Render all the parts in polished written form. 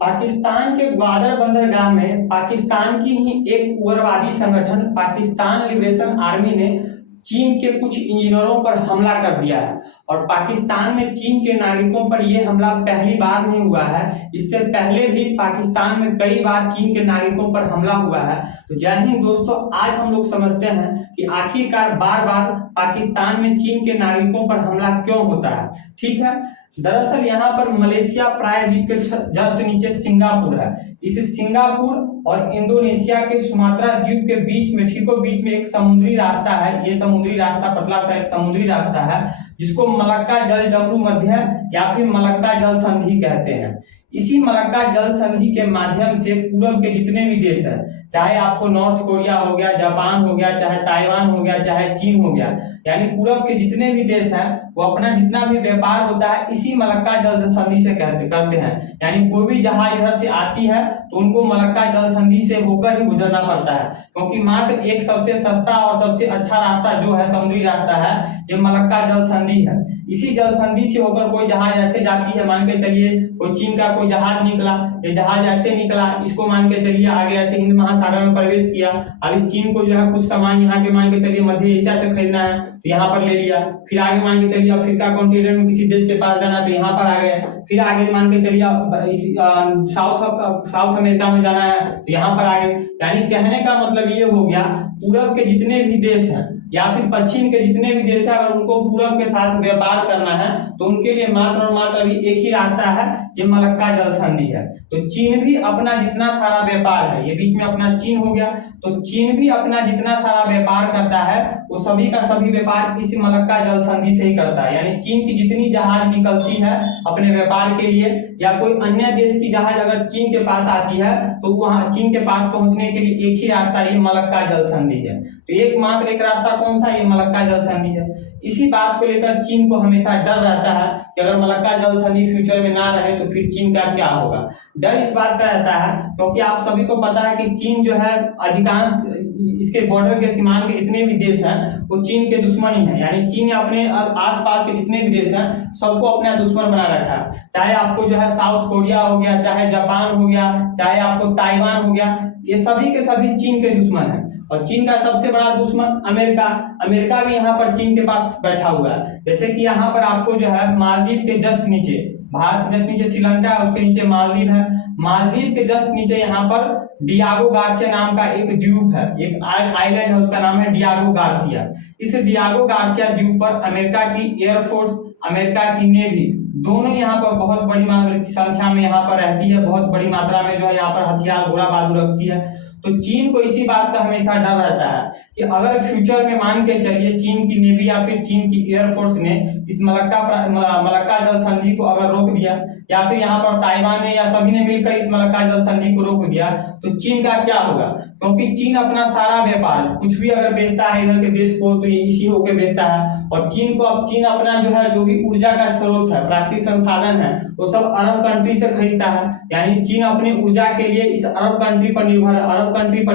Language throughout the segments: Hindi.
पाकिस्तान के ग्वादर बंदरगाह में पाकिस्तान की ही एक उग्रवादी संगठन पाकिस्तान लिबरेशन आर्मी ने चीन के कुछ इंजीनियरों पर हमला कर दिया है। और पाकिस्तान में चीन के नागरिकों पर यह हमला पहली बार नहीं हुआ है, इससे पहले भी पाकिस्तान में कई बार चीन के नागरिकों पर हमला हुआ है। तो जय हिंद दोस्तों, आज हम लोग समझते हैं कि आखिरकार बार बार पाकिस्तान में चीन के नागरिकों पर हमला क्यों होता है। ठीक है, दरअसल यहाँ पर मलेशिया प्रायद्वीप के जस्ट नीचे सिंगापुर है। इस सिंगापुर और इंडोनेशिया के सुमात्रा द्वीप के बीच में ठीको बीच में एक समुद्री रास्ता है। ये समुद्री रास्ता पतला सा एक समुद्री रास्ता है जिसको मलक्का जल डमरू मध्य या फिर मलक्का जल संधि कहते हैं। इसी मलक्का जल संधि के माध्यम से पूरब के जितने भी देश हैं, चाहे आपको नॉर्थ कोरिया हो गया, जापान हो गया, चाहे ताइवान हो गया, चाहे चीन हो गया, यानी पूरब के जितने भी देश हैं वो अपना जितना भी व्यापार होता है इसी मलक्का जल संधि से करते हैं। यानी कोई भी जहाज इधर से आती है तो उनको मलक्का जल संधि से होकर ही गुजरना पड़ता है, क्योंकि मात्र एक सबसे सस्ता और सबसे अच्छा रास्ता जो है समुद्री रास्ता है, ये मलक्का जल संधि है। इसी जल संधि से होकर कोई जहाज ऐसे जाती है, मान के चलिए कोई चीन का कोई जहाज निकला, ये जहाज ऐसे निकला, इसको मान के चलिए आगे ऐसे हिंद महासागर में प्रवेश किया। अब इस चीन को जो है कुछ सामान यहाँ के मान के चलिए मध्य एशिया से खरीदना है तो यहाँ पर ले लिया, फिर आगे मान के चलिए अफ्रीका कॉन्टिनेंट में किसी देश के पास जाना तो यहाँ पर आ गए, फिर आगे मान के चलिए साउथ अमेरिका में जाना है तो यहाँ पर आ गए। यानी कहने का मतलब ये हो गया, पूरब के जितने भी देश हैं या फिर पश्चिम के जितने भी देश हैं, अगर उनको पूरब के साथ व्यापार करना है तो उनके लिए मात्र और मात्र अभी एक ही रास्ता है, ये मलक्का जल संधि है। तो चीन भी अपना जितना सारा व्यापार है, ये बीच में अपना चीन हो गया, तो चीन भी अपना जितना सारा व्यापार करता है वो सभी का सभी व्यापार इस मलक्का जल संधि से ही करता है। यानी चीन की जितनी जहाज निकलती है अपने व्यापार के लिए या कोई अन्य देश की जहाज अगर चीन के पास आती है तो वहां चीन के पास पहुंचने के लिए एक ही रास्ता ये मलक्का जल संधि है। तो एकमात्र एक रास्ता कौन सा, ये मलक्का जल संधि है। इसी बात को लेकर चीन को हमेशा डर रहता है कि अगर मलक्का जल संधि फ्यूचर में ना रहे तो फिर चीन का क्या होगा। डर इस बात का रहता है क्योंकि आप सभी को पता है कि चीन जो है अधिकांश इसके बॉर्डर के सीमांत के जितने भी देश हैं वो चीन के दुश्मन ही हैं। यानी चीन अपने आसपास के जितने भी देश हैं सबको अपना दुश्मन बना रखा है। चाहे आपको जो है साउथ कोरिया हो गया, चाहे जापान हो गया, चाहे आपको ताइवान हो गया, ये सभी के सभी चीन के दुश्मन है। और चीन का सबसे बड़ा दुश्मन अमेरिका भी यहाँ पर चीन के पास बैठा हुआ है। जैसे कि यहाँ पर आपको जो है मालदीव के जस्ट नीचे, भारत जस्ट नीचे श्रीलंका है, उसके नीचे मालदीव है, मालदीव के जस्ट नीचे यहाँ पर डियागो गार्सिया नाम का एक द्वीप है, एक आइलैंड है, उसका नाम है डियागो गार्सिया। इस डियागो गार्सिया द्वीप पर अमेरिका की एयरफोर्स, अमेरिका की नेवी दोनों यहाँ पर बहुत बड़ी संख्या में यहाँ पर रहती है, बहुत बड़ी मात्रा में जो है यहाँ पर हथियार घोड़ा बहादुर रखती है। तो चीन को इसी बात का हमेशा डर रहता है कि अगर फ्यूचर में मान के चलिए चीन की नेवी या फिर चीन की एयरफोर्स ने इस मलक्का जल संधि को अगर रोक दिया या फिर यहाँ पर ताइवान ने या सभी ने मिलकर इस मलक्का जल संधि को रोक दिया तो चीन का क्या होगा। क्योंकि चीन अपना सारा व्यापार कुछ भी अगर बेचता है इधर के देश को तो ये इसी होके बेचता है। और चीन अपना जो है जो भी ऊर्जा का स्रोत है, प्राकृतिक संसाधन है, वो सब अरब कंट्री से खरीदता है। यानी चीन अपनी ऊर्जा के लिए इस अरब कंट्री पर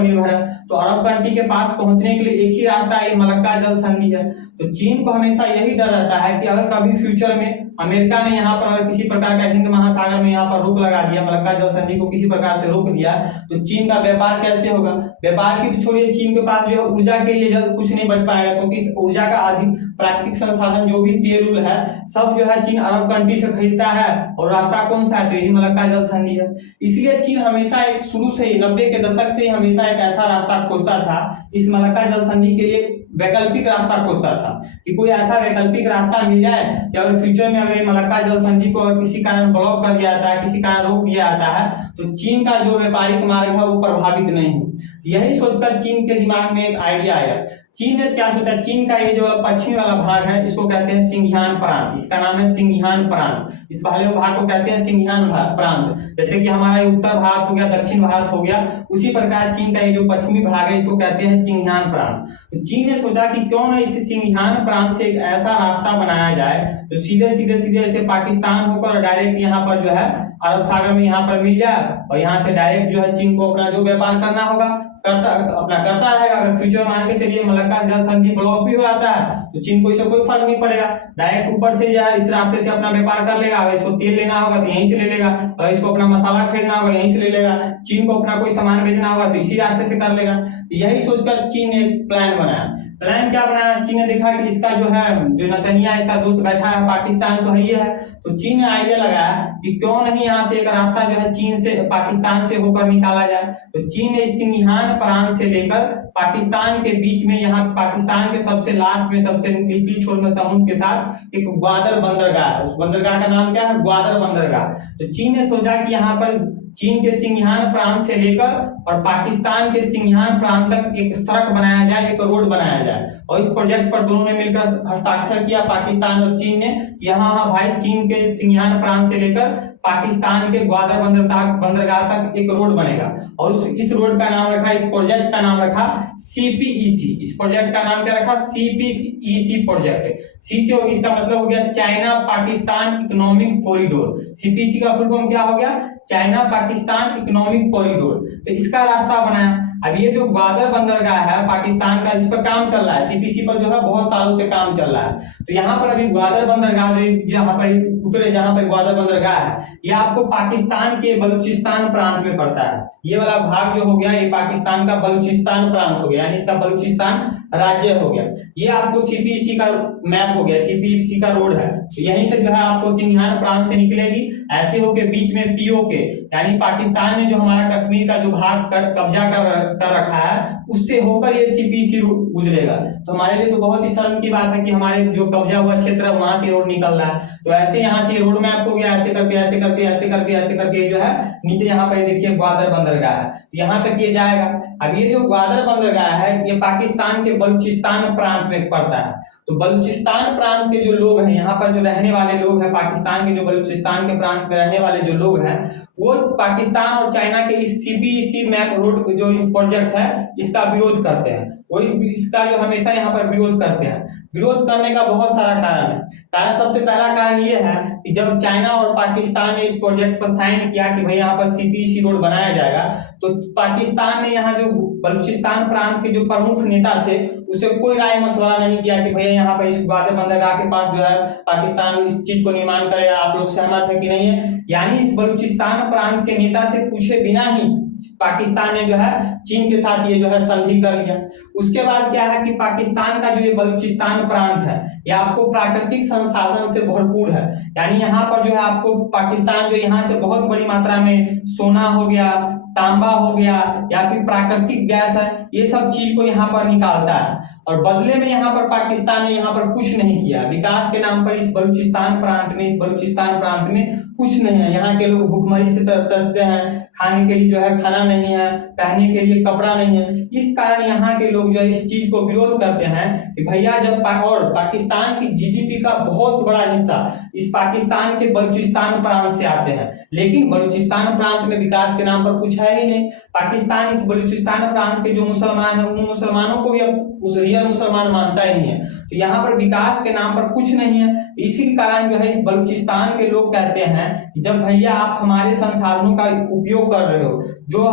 निर्भर है। तो अरब कंट्री के पास पहुंचने के लिए एक ही रास्ता है, मलक्का जल संधि है। तो चीन को हमेशा यही डर रहता है कि अगर कभी फ्यूचर में अमेरिका ने यहाँ पर अगर किसी प्रकार का हिंद महासागर में यहाँ पर रोक लगा दिया, मलक्का जल संधि को किसी प्रकार से रोक दिया तो चीन का व्यापार कैसे होगा। व्यापार की तो छोड़िए, चीन के पास जो है ऊर्जा के लिए कुछ नहीं बच पाएगा, क्योंकि इस ऊर्जा का अधिक प्राकृतिक संसाधन जो भी तेल है सब जो है चीन अरब कंट्री से खरीदता है। और रास्ता कौन सा है, तो यही मलक्का जल संधि है। इसलिए चीन हमेशा एक शुरू से ही 90 के दशक से ही हमेशा एक ऐसा रास्ता खोजता था, इस मलक्का जल संधि के लिए वैकल्पिक रास्ता खोजता था कि कोई ऐसा वैकल्पिक रास्ता मिल जाए कि अगर फ्यूचर में अगर मलक्का जल संधि को अगर किसी कारण ब्लॉक कर दिया जाता है, किसी कारण रोक दिया जाता है तो चीन का जो व्यापारिक मार्ग है वो प्रभावित नहीं हो। यही सोचकर चीन के दिमाग में एक आइडिया आया। चीन ने क्या सोचा, चीन का ये जो पश्चिमी वाला भाग है इसको कहते हैं सिंघियान प्रांत, इसका नाम है सिंघियान प्रांत। इस वाले भाग को कहते हैं सिंघियान प्रांत। जैसे कि हमारा उत्तर भारत हो गया, दक्षिण भारत हो गया, उसी प्रकार चीन का ये जो पश्चिमी भाग है इसको कहते हैं सिंघियान प्रांत। तो चीन ने सोचा कि क्यों ना इस सिंघियान प्रांत से एक ऐसा रास्ता बनाया जाए जो सीधे ऐसे पाकिस्तान होकर डायरेक्ट यहाँ पर जो है अरब सागर में यहाँ पर मिल जाए और यहाँ से डायरेक्ट जो है चीन को अपना जो व्यापार करना होगा करता रहेगा। अगर फ्यूचर मान के चलिए मलक्का जल संधि ब्लॉक भी हो जाता है तो चीन को इससे कोई फर्क नहीं पड़ेगा, डायरेक्ट ऊपर से जो है इस रास्ते से अपना व्यापार कर लेगा। अगर इसको तेल लेना होगा तो यहीं से ले लेगा, और इसको अपना मसाला खरीदना होगा यहीं से ले लेगा, चीन को अपना कोई सामान बेचना होगा तो इसी रास्ते से कर लेगा। तो यही सोचकर चीन ने एक प्लान बनाया। प्लान क्या बनाया, चीन ने देखा कि इसका जो है जो नचनिया इसका दोस्त बैठा है पाकिस्तान तो ही है, तो चीन ने आइडिया लगाया कि क्यों नहीं यहाँ से एक रास्ता जो है चीन से पाकिस्तान से होकर निकाला जाए। तो चीन ने सिंघियान प्रांत से लेकर पाकिस्तान के बीच में, यहाँ पाकिस्तान के सबसे लास्ट में सबसे निचली छोर में समुद्र के साथ एक ग्वादर बंदरगाह है। उस बंदरगाह का नाम क्या है, ग्वादर बंदरगाह। तो चीन ने सोचा कि यहाँ पर चीन के सिंघियान प्रांत से लेकर और पाकिस्तान के सिंघियान प्रांत तक एक सड़क बनाया जाए, एक रोड बनाया जाए। और इस प्रोजेक्ट पर दोनों ने मिलकर हस्ताक्षर किया, पाकिस्तान और चीन ने। यहाँ भाई चीन के सिंघियान प्रांत से लेकर पाकिस्तान के ग्वादर बंदरगाह तक एक रोड बनेगा, और इस रोड का नाम रखा, इस प्रोजेक्ट का नाम रखा CPEC। इस प्रोजेक्ट का नाम क्या रखा, CPEC प्रोजेक्ट। सी से इसका मतलब हो गया China Pakistan economic corridor. CPEC का फुल फॉर्म क्या हो गया, चाइना पाकिस्तान इकोनॉमिक कॉरिडोर। तो इसका रास्ता बनाया। अब ये जो ग्वादर बंदरगाह है पाकिस्तान का, इस पर काम चल रहा है, CPEC पर जो है बहुत सालों से काम चल रहा है। तो यहाँ पर अभी ग्वादर बंदरगाह जहाँ पर उतरे, जहाँ पर ग्वादर बंदरगाह है, ये आपको पाकिस्तान के बलूचिस्तान प्रांत में पड़ता है। ये वाला भाग जो हो गया ये पाकिस्तान का बलूचिस्तान प्रांत हो गया, यानी इसका बलूचिस्तान राज्य हो गया। ये आपको CPEC का मैप हो गया, CPEC का रोड है। तो यहीं से जो है आपको सिंघियान प्रांत से निकलेगी, ऐसे होके बीच में POK यानी पाकिस्तान ने जो हमारा कश्मीर का जो भाग कब्जा कर रखा है उससे होकर ये CPEC गुजरेगा। तो हमारे लिए तो बहुत ही शर्म की बात है कि हमारे जो कब्जा हुआ क्षेत्र है वहां से रोड निकल रहा है। तो ऐसे यहाँ से रोड मैप हो गया, ऐसे करके ऐसे करके ऐसे करके ऐसे करके जो है नीचे यहाँ पर देखिए ग्वादर बंदरगाह है, यहाँ तक ये जाएगा। अब ये जो ग्वादर बंदरगाह है ये पाकिस्तान के बलूचिस्तान प्रांत में पड़ता है। तो बलूचिस्तान प्रांत के जो लोग हैं, यहाँ पर जो रहने वाले लोग हैं, पाकिस्तान के जो बलूचिस्तान के प्रांत में रहने वाले जो लोग हैं, वो पाकिस्तान और चाइना के इस CPEC मैप रोड जो प्रोजेक्ट है इसका विरोध करते हैं। वो इसका जो हमेशा यहाँ पर विरोध करते हैं। विरोध करने का बहुत सारा कारण है। सबसे पहला कारण ये है कि जब चाइना और पाकिस्तान ने इस प्रोजेक्ट पर साइन किया कि भाई यहाँ पर CPEC रोड बनाया जाएगा, तो पाकिस्तान ने यहाँ जो बलूचिस्तान प्रांत के जो प्रमुख नेता थे उसे कोई राय मशवरा नहीं किया कि भैया यहाँ पर इस ग्वादर बंदरगाह के पास जो है पाकिस्तान इस चीज को निर्माण करेगा, आप लोग सहमत है कि नहीं है। यानी इस बलूचिस्तान प्रांत के नेता से पूछे बिना ही पाकिस्तान ने जो है चीन के साथ ये जो है संधि कर लिया। उसके बाद क्या है कि पाकिस्तान का जो ये बलूचिस्तान प्रांत है ये आपको प्राकृतिक संसाधन से भरपूर है। यानी यहाँ पर जो है आपको पाकिस्तान जो यहाँ से बहुत बड़ी मात्रा में सोना हो गया, तांबा हो गया या फिर प्राकृतिक गैस है, ये सब चीज को यहाँ पर निकालता है। और बदले में यहाँ पर पाकिस्तान ने यहाँ पर कुछ नहीं किया विकास के नाम पर। इस बलूचिस्तान प्रांत में कुछ नहीं है। यहाँ के लोग भूखमरी से तरसते हैं, खाने के लिए जो है खाना नहीं है, पहनने के लिए कपड़ा नहीं है। इस कारण यहाँ के लोग जो है इस चीज को विरोध करते हैं कि भैया जब और पाकिस्तान की GDP का बहुत बड़ा हिस्सा इस पाकिस्तान के बलूचिस्तान प्रांत से आते हैं, लेकिन बलूचिस्तान प्रांत में विकास के नाम पर कुछ है ही नहीं। पाकिस्तान इस बलूचिस्तान प्रांत के जो मुसलमान है उन मुसलमानों को भी उस रियल मुसलमान मानता ही नहीं है। तो यहाँ पर विकास के नाम पर कुछ नहीं है। इसी कारण जो है इस बलूचिस्तान के लोग कहते हैं कि जब भैया आप हमारे संसाधनों का उपयोग कर रहे हो, जो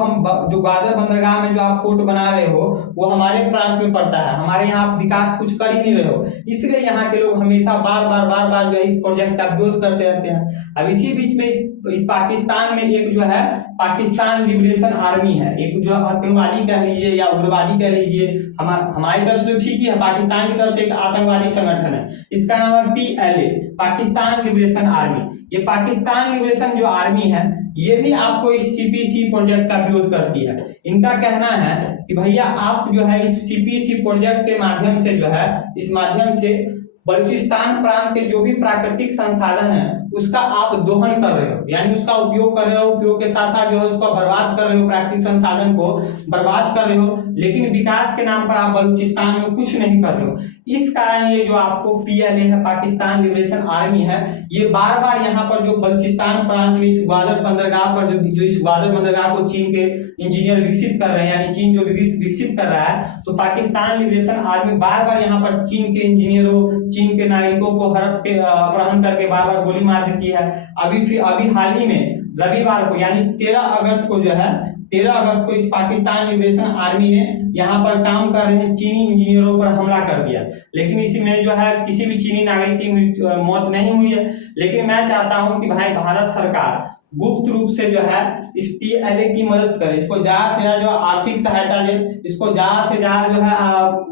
ग्वादर बंदरगाह में जो आप कोर्ट बना रहे हो वो हमारे प्रांत में पड़ता है, हमारे यहाँ आप विकास कुछ कर ही नहीं रहे हो। इसलिए यहाँ के लोग हमेशा बार बार जो है इस प्रोजेक्ट का विरोध करते रहते हैं। अब इसी बीच में इस पाकिस्तान में एक जो है पाकिस्तान लिबरेशन आर्मी है, एक जो आतंकवादी कह लीजिए या उग्रवादी कह लीजिए, हमारी तरफ से ठीक ही है, पाकिस्तान की तरफ से एक आतंकवादी संगठन है, इसका नाम है PLA, पाकिस्तान लिबरेशन आर्मी। ये पाकिस्तान लिबरेशन जो आर्मी है ये भी आपको इस CPEC प्रोजेक्ट का विरोध करती है। इनका कहना है कि भैया आप जो है इस CPEC प्रोजेक्ट के माध्यम से जो है इस माध्यम से बलूचिस्तान प्रांत के जो भी प्राकृतिक संसाधन है उसका आप दोहन कर रहे हो, यानी उसका उपयोग कर रहे हो, उपयोग के साथ साथ जो है उसका बर्बाद कर रहे हो, प्राकृतिक संसाधन को बर्बाद कर रहे हो, लेकिन विकास के नाम पर आप बलूचिस्तान में कुछ नहीं कर रहे हो। इस कारण ये जो आपको PLA है, पाकिस्तान लिबरेशन आर्मी है, ये बार बार यहाँ पर जो बलूचिस्तान प्रांत में इस ग्वादर बंदरगाह पर जो इस ग्वादर बंदरगाह को चीन के इंजीनियर विकसित कर रहे हैं, यानी चीन जो विकसित कर रहा है, तो पाकिस्तान लिबरेशन आर्मी बार बार यहाँ पर चीन के इंजीनियरों, चीन के नागरिकों को हड़प के अपहरण करके बार बार गोली मार देती है। अभी हाल ही में रविवार को यानी 13 अगस्त को जो है 13 अगस्त को इस पाकिस्तान लिबरेशन आर्मी ने यहाँ पर काम कर रहे चीनी इंजीनियरों पर हमला कर दिया। लेकिन इसमें जो है किसी भी चीनी नागरिक की मौत नहीं हुई है। लेकिन मैं चाहता हूं कि भाई भारत सरकार गुप्त रूप से जो है इस PLA की मदद करे, इसको ज्यादा से ज्यादा जो आर्थिक सहायता दे, इसको ज्यादा से ज्यादा जो है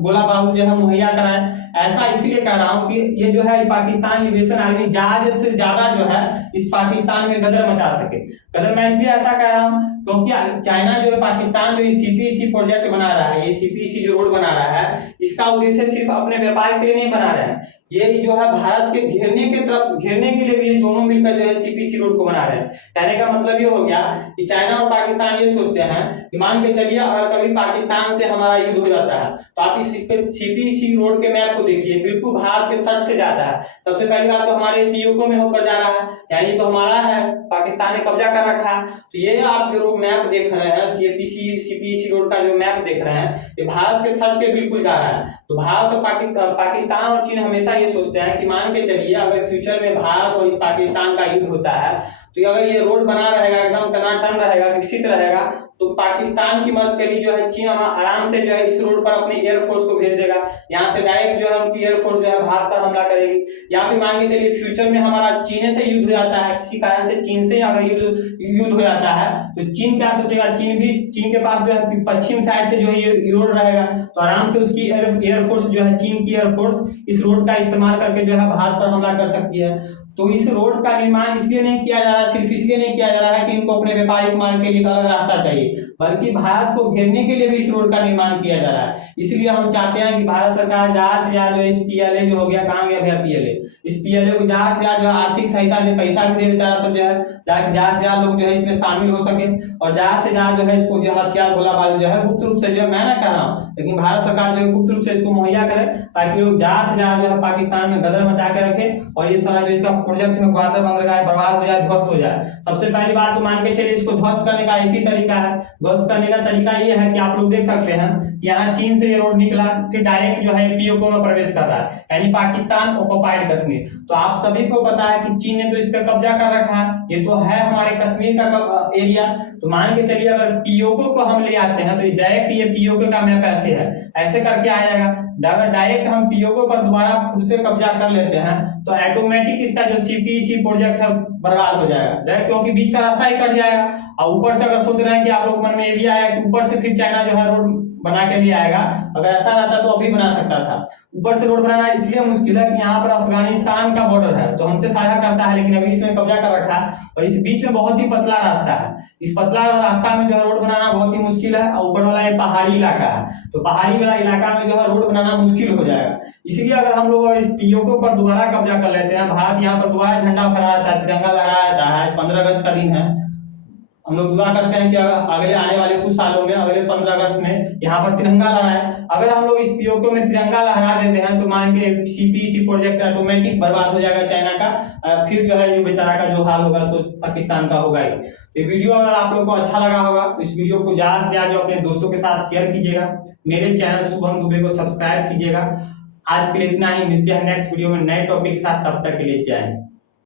गोला बारूद जो है मुहैया कराए। ऐसा इसलिए कह रहा हूं कि ये जो है पाकिस्तान लिबरेशन आर्मी ज्यादा से ज्यादा जो है इस पाकिस्तान में गदर मचा सके। गदर मैं इसलिए ऐसा कह रहा हूं क्योंकि चाइना जो है पाकिस्तान जो CPEC प्रोजेक्ट बना रहा है, ये CPEC जो रोड बना रहा है, इसका उद्देश्य सिर्फ अपने व्यापार के लिए नहीं बना रहा है, ये जो है भारत के घेरने के लिए भी दोनों मिलकर जो है CPEC रोड को बना रहे हैं। कहने का मतलब ये हो गया कि चाइना और पाकिस्तान ये सोचते हैं कि मान के चलिए अगर कभी पाकिस्तान से हमारा युद्ध हो जाता है तो आप इस CPEC रोड के मैप को देखिए, बिल्कुल भारत के सट से जाता है। सबसे पहली बात तो हमारे POK में होकर जा रहा है, यानी तो हमारा है, पाकिस्तान ने कब्जा कर रखा है। तो ये आप जो मैप देख रहे हैं CPEC रोड का जो मैप देख रहे हैं, ये भारत के सट के बिल्कुल जा रहा है। तो भारत और पाकिस्तान और चीन हमेशा ये सोचते हैं कि मान के चलिए अगर फ्यूचर में भारत और इस पाकिस्तान का युद्ध होता है तो अगर ये रोड बना रहेगा, एकदम टनाटन रहेगा, विकसित रहेगा, तो पाकिस्तान की मदद के लिए जो है चीन आराम से जो है इस रोड पर अपनी एयरफोर्स को भेज देगा। यहाँ से डायरेक्ट जो है उनकी एयरफोर्स जो है भारत पर हमला करेगी। या फिर मान के चलिए फ्यूचर में हमारा चीन से युद्ध हो जाता है, किसी कारण से चीन से अगर युद्ध हो जाता है तो चीन क्या सोचेगा, चीन के पास जो है पश्चिम साइड से जो है ये रोड रहेगा, तो आराम से उसकी एयरफोर्स जो है चीन की एयरफोर्स इस रोड का इस्तेमाल करके जो है भारत पर हमला कर सकती है। तो इस रोड का निर्माण इसलिए नहीं किया जा रहा, सिर्फ इसलिए नहीं किया जा रहा है कि इनको अपने व्यापारिक मार्ग के लिए अलग रास्ता चाहिए, बल्कि भारत को घेरने के लिए भी इस रोड का निर्माण किया जा रहा है। इसलिए हम चाहते हैं कि भारत सरकार ज्यादा से ज्यादा जो इस PLA जो हो गया, कहाँ गया भैया PLA, इस PLA को ज्यादा से ज्यादा जो आर्थिक सहायता दे, पैसा भी दे बेचारा सब जो है, ताकि ज्यादा से ज्यादा लोग जो है इसमें शामिल हो सके और ज्यादा से ज्यादा जो है इसको जो हथियार गोला बारूद जो है गुप्त रूप से जो है, मैं ना कह रहा हूँ, लेकिन भारत सरकार जो है गुप्त रूप से इसको मुहैया करे ताकि लोग ज्यादा से ज्यादा जो है पाकिस्तान में गदर मचा के रखे और ये सारा जो इसका प्रोजेक्ट है बर्बाद हो जाए, ध्वस्त हो जाए। सबसे पहली बात तो मान के चलिए इसको ध्वस्त करने का एक ही तरीका है। ध्वस्त करने का तरीका ये है कि आप लोग देख सकते हैं यहाँ चीन से ये रोड निकला, फिर डायरेक्ट जो है POK में प्रवेश कर रहा है, यानी पाकिस्तान ऑक्युपाइड कश्मीर। तो आप सभी को पता है कि चीन ने तो इस पे कब्जा कर रखा है, ये तो है हमारे कश्मीर का एरिया। तो मान के चलिए अगर POK को हम ले आते हैं तो डायरेक्ट ये POK का मैप ऐसे है, ऐसे करके आ जाएगा। अगर डायरेक्ट हम POK पर दोबारा फिर से कब्जा कर लेते हैं तो ऑटोमेटिक इसका जो CPEC प्रोजेक्ट है बर्बाद हो जाएगा डायरेक्ट, क्योंकि बीच का रास्ता ही कट जाएगा। और ऊपर से अगर सोच रहे हैं कि आप लोग मन में ये भी आया कि ऊपर से फिर चाइना जो है रोड बना के लिए आएगा, अगर ऐसा रहता तो अभी बना सकता था। ऊपर से रोड बनाना इसलिए मुश्किल है कि यहाँ पर अफगानिस्तान का बॉर्डर है तो हमसे साझा करता है, लेकिन अभी इसमें कब्जा कर रखा है और इस बीच में बहुत ही पतला रास्ता है। इस पतला रास्ता में जो है रोड बनाना बहुत ही मुश्किल है और ऊपर वाला ये पहाड़ी इलाका है, तो पहाड़ी वाला इलाका में जो है रोड बनाना मुश्किल हो जाएगा। इसलिए अगर हम लोग इस POK पर दोबारा कब्जा कर लेते हैं, भारत यहाँ पर दोबारा झंडा फहराता है, तिरंगा लहराता है, 15 अगस्त का दिन है, हम लोग दुआ करते हैं कि अगले आने वाले कुछ सालों में, अगले 15 अगस्त में यहाँ पर तिरंगा लहराए। अगर हम लोग इस POK में तिरंगा लहरा देते हैं तो मान के CPEC प्रोजेक्ट ऑटोमेटिक बर्बाद हो जाएगा चाइना का, फिर जो है ये बेचारा का जो हाल होगा तो पाकिस्तान का होगा ही। तो वीडियो अगर आप लोग को अच्छा लगा होगा तो इस वीडियो को ज्यादा से ज्यादा अपने दोस्तों के साथ शेयर कीजिएगा, मेरे चैनल शुभम दुबे को सब्सक्राइब कीजिएगा। आज के लिए इतना ही, मिलते हैं नेक्स्ट वीडियो में नए टॉपिक के साथ, तब तक के लिए जय हिंद।